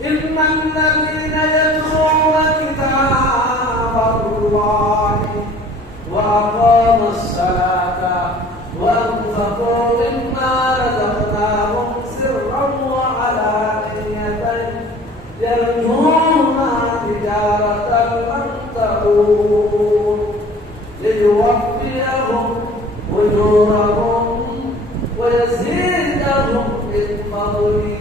إن الذين يتلون كتاب الله وأقاموا الصلاة وأنفقوا مما رزقناهم سرا وعلانية يرجون تجارة لن تبور ليوفيهم أجورهم ويزيدهم من فضله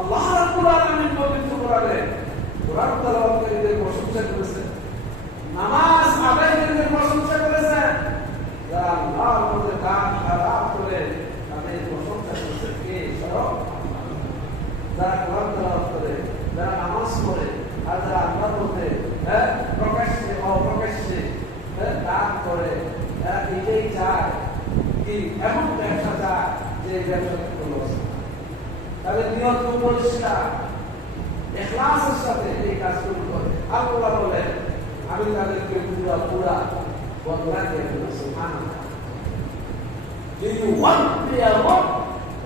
আল্লাহ রাব্বুল আলামিন পবিত্র কোরআনে কোরআন তেলাওয়াতকারীদের প্রশংসা করেছেন, নামাজ আদায়কারীদের প্রশংসা করেছেন, যারা আল্লাহর পথে দান খারাপ করে তাদের প্রশংসা করেছেন কে? স্বয়ং যারা কোরআন তেলাওয়াত করে, যারা নামাজ পড়ে, আর যারা আল্লাহর পথে প্রকাশ্যে অপ্রকাশ্যে দান করে, এরা নিজেই চায় কি এমন ব্যবসা চায় যে ব্যবসা কোনো তাদের নিয়ত পরিষ্কার ইখলাসের সাথে এই কাজগুলো করে। আল্লাহ বলেন আমি তাদেরকে পুরা বদলা দিয়ে দেব। সুবহানাল্লাহ। লিইউফিয়াহুম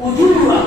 উজুরাহুম